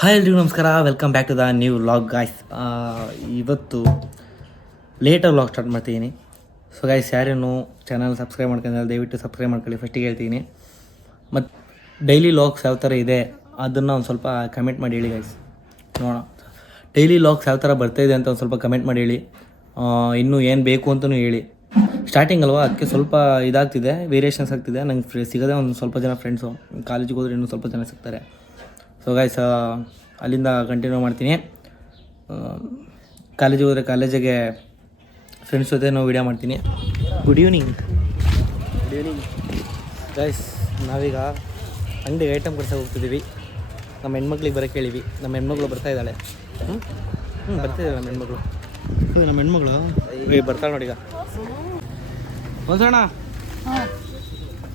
Hi ಎಲ್ರಿಗೂ ನಮಸ್ಕಾರ. Welcome back to the new vlog guys ಇವತ್ತು ಲೇಟಾಗಿ ವ್ಲಾಗ್ ಸ್ಟಾರ್ಟ್ ಮಾಡ್ತಿದ್ದೀನಿ ಸೊ ಗಾಯ್ಸ್ ಯಾರೇನು ಚಾನಲ್ ಸಬ್ಸ್ಕ್ರೈಬ್ ಮಾಡ್ಕೊಂಡಿಲ್ಲ, ದಯವಿಟ್ಟು ಸಬ್ಸ್ಕ್ರೈಬ್ ಮಾಡ್ಕೊಳ್ಳಿ. ಫಸ್ಟಿಗೆ ಹೇಳ್ತೀನಿ ಮತ್ತು ಡೈಲಿ ಲಾಗ್ಸ್ ಯಾವ ಥರ ಇದೆ ಅದನ್ನು ಒಂದು ಸ್ವಲ್ಪ ಕಮೆಂಟ್ ಮಾಡಿ ಹೇಳಿ ಗಾಯ್ಸ್ ನೋಡೋಣ. ಡೈಲಿ ಲಾಗ್ಸ್ ಯಾವ ಥರ ಬರ್ತಾ ಇದೆ ಅಂತ ಒಂದು ಸ್ವಲ್ಪ ಕಮೆಂಟ್ ಮಾಡಿ ಹೇಳಿ. ಇನ್ನೂ ಏನು ಬೇಕು ಅಂತಲೂ ಹೇಳಿ. ಸ್ಟಾರ್ಟಿಂಗ್ ಅಲ್ವಾ? ಅದಕ್ಕೆ ಸ್ವಲ್ಪ ಇದಾಗ್ತಿದೆ ವೇರಿಯೇಷನ್ಸ್ ಆಗ್ತಿದೆ. ನಂಗೆ ಫ್ರೆ ಸಿಗೋದೇ ಒಂದು ಸ್ವಲ್ಪ ಜನ ಫ್ರೆಂಡ್ಸು ಕಾಲೇಜಿಗೆ ಹೋದ್ರೆ ಇನ್ನೂ ಸ್ವಲ್ಪ ಜನ ಸಿಗ್ತಾರೆ. ಸೊ ಗಾಯ್ಸ್ ಅಲ್ಲಿಂದ ಕಂಟಿನ್ಯೂ ಮಾಡ್ತೀನಿ. ಕಾಲೇಜಿಗೆ ಹೋದರೆ ಕಾಲೇಜಿಗೆ ಫ್ರೆಂಡ್ಸ್ ಜೊತೆ ನಾವು ವಿಡಿಯೋ ಮಾಡ್ತೀನಿ. Good evening good evening guys ನಾವೀಗ ಅಂಗಡಿಗೆ ಐಟಮ್ ಕೊಡ್ಸಕ್ಕೆ ಹೋಗ್ತಿದ್ದೀವಿ. ನಮ್ಮ ಹೆಣ್ಮಕ್ಳಿಗೆ ಬರೋಕ್ಕೆ ಹೇಳಿವಿ ನಮ್ಮ ಹೆಣ್ಮಗಳು ಬರ್ತಾ ಇದ್ದಾಳೆ. ಹ್ಞೂ ಹ್ಞೂ ಬರ್ತಾ ಇದ್ದಾಳೆ ನಮ್ಮ ಹೆಣ್ಮಗಳು. ಇದು ನಮ್ಮ ಹೆಣ್ಮಗಳು? ಈಗ ಬರ್ತಾಳೆ ನೋಡಿ ಈಗ. ಒಂದ್ಸಣ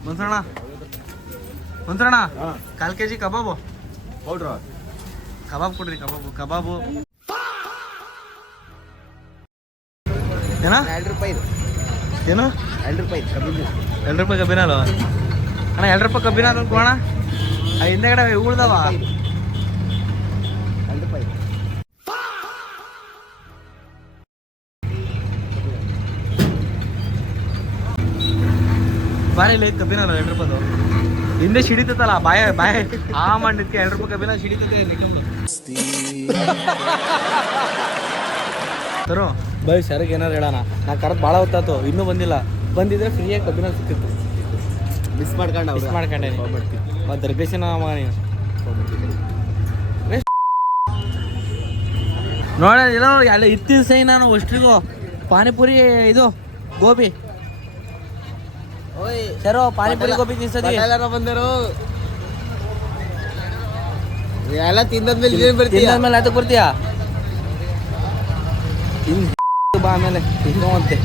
ಒಂದ್ಸಣ ಒಂದ್ಸಣ ಕಾಲು ಕೆ ಜಿ ಕಬಾಬು. ಹೌದ್ರಾ ಕಬಾಬ್ ಕೊಡ್ರಿ ಕಬಾಬು ಕಬಾಬು. ಏನ? ಎರಡು ರೂಪಾಯಿ ಏನು? ಎರಡು ರೂಪಾಯಿ ಕಬ್ಬಿನ ಎರಡು ರೂಪಾಯಿ ಕಬ್ಬಿನ ಅಲ್ವ? ಅಣ್ಣ ಎರಡು ರೂಪಾಯಿ ಕಬ್ಬಿನ ಅಲ್ವ ಅಣ್ಣ ಆ ಹಿಂದೆಗಡೆ ಉಳ್ದವ ಎರಡು ರೂಪಾಯಿ ಬಾರಿ ಇಲ್ಲಿ ಕಬ್ಬಿನ ಅಲ್ಲ ಎರಡು ರೂಪಾಯ್ದು? ಹಿಂದೆ ಸಿಡಿತೈತಲ್ಲ ಬಾಯ ಬಾಯ. ಆ ಮಾಡಿದ್ಕೆ ಎರಡು ರೂಪಾಯಿ ಕಬ್ಬಿನ ಸಿಡಿತೈತೆ ತರು ಬೈ ಸರಿಗೆ ಏನಾರು ಹೇಳೋಣ. ನಾ ಕರೆದು ಭಾಳ ಹೊತ್ತಾತು ಇನ್ನೂ ಬಂದಿಲ್ಲ. ಬಂದಿದ್ರೆ ಫ್ರೀಯಾಗಿ ಕಬ್ಬಿನ ಸಿಕ್ತಿತ್ತು ಮಿಸ್ ಮಾಡ್ಕೊಂಡು ಮಿಸ್ ಮಾಡ್ಕೊಂಡೆ ಮತ್ತು ದರ್ಗೇಶನ ಮಗ ನೀನು. ನೋಡ ಎಲ್ಲ ಇತ್ತಿನ ಸೈ ನಾನು ಅಷ್ಟಿಗೂ ಪಾನಿಪುರಿ ಇದು ಗೋಬಿ. ಸರೋ ಪಾನಿಪುರಿ ಗೋಬಿ ತಿನ್ಸದಿ ಎಲ್ಲಾರ ಬಂದರು. ಎಲ್ಲ ತಿಂದಾದ್ಮೇಲೆ ಏನು ಬರ್ತೀಯ? ತಿಂದಾದ್ಮೇಲೆ ಅದಕ್ಕೆ ಬರ್ತೀಯಾ? ತಿನ್ ಬಾ ಆಮೇಲೆ ತಿನ್ನೋವಂತೆ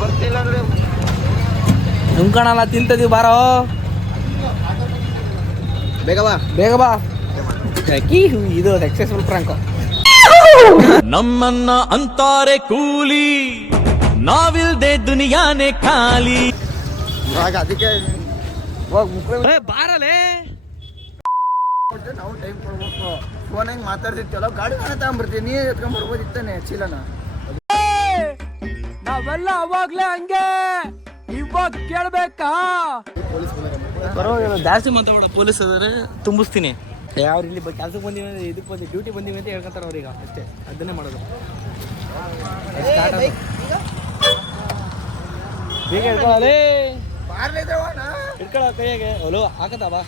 ಬರ್ತಿಲ್ಲ ಅಂದ್ರೆ ನುಂಕಣಲ್ಲ ತಿಂತದೀವಿ ಬಾರೋ. ಬೇಗ ಬಾ. ಬೇಗ ಬಾ. ಕೀ ಇದು ಸಕ್ಸಸ್ಫುಲ್ ಫ್ರಾಂಕ್ ನಮ್ಮನ್ನ ಅಂತಾರೆ ಕೂಲಿ ನಾವಿಲ್ದೆ ದುನಿಯಾನೆ ಖಾಲಿ. ಇವಾಗ ಅದಕ್ಕೆ ಹೋಗ್ ಮುಖ್ಯ ಬಾರಲೇ. ನಾವು ಟೈಮ್ ಕೊಡ್ಬೇಕು ಫೋನ್ ಹೆಂಗ್ ಮಾತಾಡ್ತಿರ್ತೀವಲ್ಲ ಗಾಡಿ ಮನೆ ತಗೊಂಡ್ಬರ್ತೀವಿ ನೀ ಎತ್ಕೊಂಡ್ ಬರ್ಬೋದಿತ್ತಾನೆ ಚೀಲನ ನಾವೆಲ್ಲ ಅವಾಗ್ಲೇ ಹಂಗೆ. ಇವಾಗ ಕೇಳ್ಬೇಕಾ? ಪರವಾಗಿಲ್ಲ ಜಾಸ್ತಿ ಮಾತಾಡ ಪೊಲೀಸ್ ಅದಾರೆ ತುಂಬಿಸ್ತೀನಿ. ಯಾರು ಇಲ್ಲಿ ಕೆಲ್ಸಕ್ಕೆ ಬಂದಿವಿ ಅಂದ್ರೆ ಇದಕ್ಕೆ ಬಂದು ಡ್ಯೂಟಿ ಬಂದಿವಿ ಅಂತ ಹೇಳ್ಕೊಂತಾರೆ ಅವ್ರೀಗ ಅಷ್ಟೇ ಅದನ್ನೇ ಮಾಡೋದು. ಬೇಗ ಹಿಡ್ಕೊಳ್ಳಲೇ ಕೈಯಾಗೆ. ಒಲೋ ಬಾ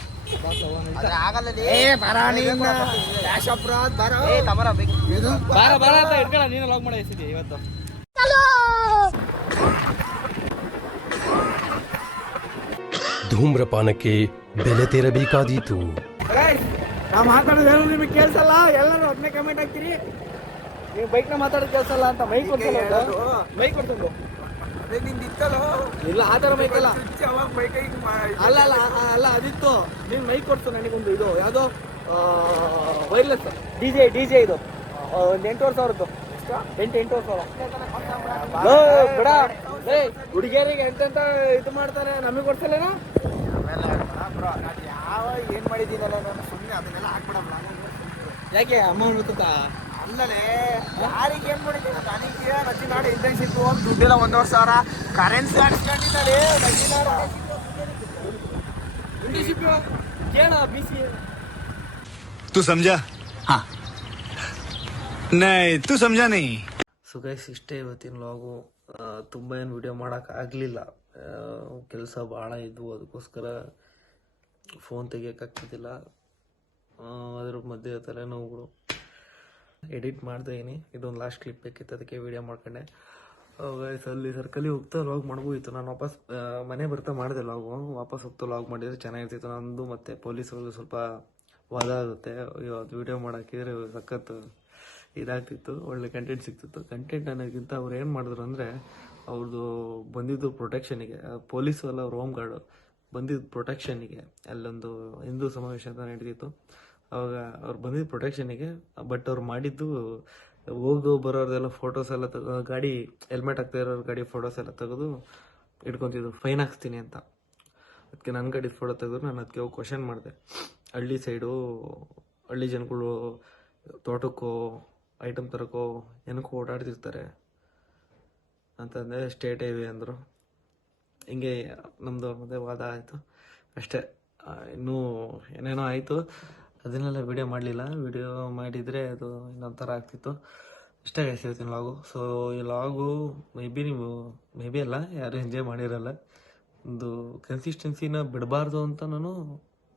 ಬರ ಬರ. ಅಂತ ನೀನು ಲಾಗ್ ಮಾಡಿ ಇವತ್ತು. ಧೂಮ್ರಪಾನಕ್ಕೆ ಬೆಲೆ ತೆರಬೇಕಾದೀತು. ನಾ ಮಾತಾಡೋದು ಏನು ನಿಮಗೆ ಕೇಳಿಸಲ್ಲ. ಎಲ್ಲರೂ ಅದನ್ನೇ ಕಮೆಂಟ್ ಹಾಕ್ತೀರಿ. ನೀವು ಬೈಕ್ನ ಮಾತಾಡೋದು ಕೇಳಿಸಲ್ಲ ಅಂತ ಬೈಕ್ ಕೊಡ್ತೀನಿ ಬೈಕ್ ಕೊಡ್ಸೋದು. ನಿಂದು ಇತ್ತಲ್ಲೋ? ಇಲ್ಲ ಆ ಥರ ಮೈಕ್ ಅಲ್ಲ. ಅವಾಗ ಬೈಕ್ ಅಲ್ಲ ಅಲ್ಲ ಅಲ್ಲ ಅದಿತ್ತು. ನೀನು ಮೈಕ್ ಕೊಡ್ತು ನನಗೊಂದು ಇದು ಯಾವುದೋ? Wireless D J D J ಇದು. ಒಂದು ಎಂಟೂವರೆ ಸಾವಿರದ್ದು. ಎಂಟು ಎಂಟೂವರೆ ಸಾವಿರ. ಬಿಡ. ಏ ಹುಡುಗಿಯರಿಗೆ ಎಂತೆಂತ ಇದು ಮಾಡ್ತಾರೆ ನಮಗೆ ಕೊಡ್ಸಲ್ಲೇನೋ? ಯಾವ ಏನ್ ಮಾಡಿದ್ದೀನಲ್ಲ ನಾನು ಸುಮ್ಮನೆ ಅದನ್ನೆಲ್ಲ ಹಾಕ್ಬಿಡಲ್ಲ ಯಾಕೆ ಅಮ್ಮ ಗೊತ್ತಾ ಅಲ್ಲಲೇ ಯಾರಿಗೆ ಏನ್ ಮಾಡಿದ್ದೀನಿ ನನಗೆ ರಜಿ ನಾಡು ಇಂಟರ್ನ್ಶಿಪ್ ಹೋಗಿ ದುಡ್ಡೆಲ್ಲ ಒಂದೂವರೆ ಸಾವಿರ ಕರೆನ್ಸಿ ಹಾಕ್ಸ್ಕೊಂಡಿದ್ದಾರೆ ರಜಿ ನಾಡು ಇಂಟರ್ನ್ಶಿಪ್ ಕೇಳ ಬಿ ಸಿ तू समझा हाँ नहीं तू समझा नहीं ಸೊ ಗೈಸ್ ಇಷ್ಟೇ ಇವತ್ತಿನ ಲಾಗು ತುಂಬ ಏನು ವಿಡಿಯೋ ಮಾಡೋಕ್ಕಾಗಲಿಲ್ಲ ಕೆಲಸ ಭಾಳ ಇದ್ವು ಅದಕ್ಕೋಸ್ಕರ ಫೋನ್ ತೆಗಿಯೋಕ್ಕಾಗ್ತಿದ್ದಿಲ್ಲ ಆ, ಅದ್ರ ಮಧ್ಯೆ ತಲೆನೋವುಗಳು ಎಡಿಟ್ ಮಾಡ್ತಾಯಿನಿ ಇದೊಂದು ಲಾಸ್ಟ್ ಕ್ಲಿಪ್ ಬೇಕಿತ್ತು, ಅದಕ್ಕೆ ವಿಡಿಯೋ ಮಾಡ್ಕೊಂಡೆ. ಅಲ್ಲಿ ಸರ್ಕಲಿಗೆ ಹೋಗ್ತಾ ಲಾಗ್ ಮಾಡ್ಬೋದಿತ್ತು. ನಾನು ವಾಪಸ್ ಮನೆ ಬರ್ತಾ ಮಾಡಿದೆ ಲಾಗು ವಾಪಸ್ ಹೋಗ್ತಾ ಲಾಗ್ ಮಾಡಿದರೆ ಚೆನ್ನಾಗಿರ್ತಿತ್ತು. ನಂದು ಮತ್ತು ಪೊಲೀಸರು ಸ್ವಲ್ಪ ವಾದ ಆಗುತ್ತೆ. ಅದು ವಿಡಿಯೋ ಮಾಡೋಕ್ಕಿದ್ರೆ ಸಖತ್ ಇದಾಗ್ತಿತ್ತು. ಒಳ್ಳೆ ಕಂಟೆಂಟ್ ಸಿಗ್ತಿತ್ತು. ಕಂಟೆಂಟ್ ಅನ್ನೋದಕ್ಕಿಂತ ಅವ್ರು ಏನು ಮಾಡಿದ್ರು ಅಂದರೆ ಅವ್ರದ್ದು ಬಂದಿದ್ದು ಪ್ರೊಟೆಕ್ಷನಿಗೆ ಪೊಲೀಸು ಅಲ್ಲ ಹೋಮ್ ಗಾರ್ಡು ಬಂದಿದ್ದು ಪ್ರೊಟೆಕ್ಷನಿಗೆ ಅಲ್ಲೊಂದು ಹಿಂದೂ ಸಮಾವೇಶ ಅಂತ ನಡೀತಿತ್ತು. ಅವಾಗ ಅವ್ರು ಬಂದಿದ್ದು ಪ್ರೊಟೆಕ್ಷನಿಗೆ ಬಟ್ ಅವ್ರು ಮಾಡಿದ್ದು ಹೋಗೋ ಬರೋರ್ದೆಲ್ಲ ಫೋಟೋಸ್ ಎಲ್ಲ ತಗೋ ಗಾಡಿ ಹೆಲ್ಮೆಟ್ ಹಾಕ್ತಾ ಇರೋರು ಗಾಡಿ ಫೋಟೋಸ್ ಎಲ್ಲ ತೆಗೆದು ಇಟ್ಕೊತಿದ್ರು. ಫೈನ್ ಹಾಕ್ಸ್ತೀನಿ ಅಂತ. ಅದಕ್ಕೆ ನನ್ನ ಗಾಡಿ ಫೋಟೋ ತೆಗೆದ್ರು. ನಾನು ಅದಕ್ಕೆ ಹೋಗಿ ಕ್ವಶನ್ ಮಾಡಿದೆ. ಹಳ್ಳಿ ಸೈಡು ಹಳ್ಳಿ ಜನಗಳು ತೋಟಕ್ಕೋ ಐಟಮ್ ತರಕ್ಕೋ ಏನಕ್ಕೋ ಓಡಾಡ್ತಿರ್ತಾರೆ ಅಂತಂದರೆ ಸ್ಟೇಟ್ ಹೈವೇ ಅಂದರು. ಹಿಂಗೆ ನಮ್ಮದು ಮತ್ತೆ ವಾದ ಆಯಿತು. ಅಷ್ಟೇ. ಇನ್ನೂ ಏನೇನೋ ಆಯಿತು. ಅದನ್ನೆಲ್ಲ ವಿಡಿಯೋ ಮಾಡಲಿಲ್ಲ. ವಿಡಿಯೋ ಮಾಡಿದರೆ ಅದು ಇನ್ನೊಂದು ಥರ ಆಗ್ತಿತ್ತು. ಇಷ್ಟ ಇವತ್ತಿನ ಲಾಗು ಸೊ ಈ ಲಾಗು ಮೇ ಬಿ ನೀವು ಮೇ ಬಿ ಅಲ್ಲ, ಯಾರು ಎಂಜಾಯ್ ಮಾಡಿರಲ್ಲ. ಒಂದು ಕನ್ಸಿಸ್ಟೆನ್ಸಿನ ಬಿಡಬಾರ್ದು ಅಂತ ನಾನು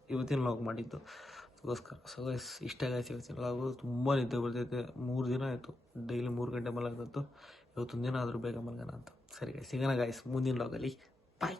ಇವತ್ತಿನ ಲಾಗ್ ಮಾಡಿದ್ದು. ಅದಕ್ಕೋಸ್ಕರ. ಸೊ ಗೈಸ್ ಇಷ್ಟ ಗೈಸ್ ಇವತ್ತಿನ ಲಾಗು ತುಂಬ ನಿದ್ದೆ ಬರ್ತೈತೆ. ಮೂರು ದಿನ ಆಯಿತು. ಡೈಲಿ ಮೂರು ಗಂಟೆ ಮಲಗದಂತು ಇವತ್ತೊಂದು ದಿನ ಆದರೂ ಬೇಗ ಮಲಗೋಣ ಅಂತ. ಸರಿ ಗೈಸ್ ಸಿಗೋಣ ಗೈಸ್ ಮುಂದಿನ ಲಾಗಲ್ಲಿ ಬಾಯ್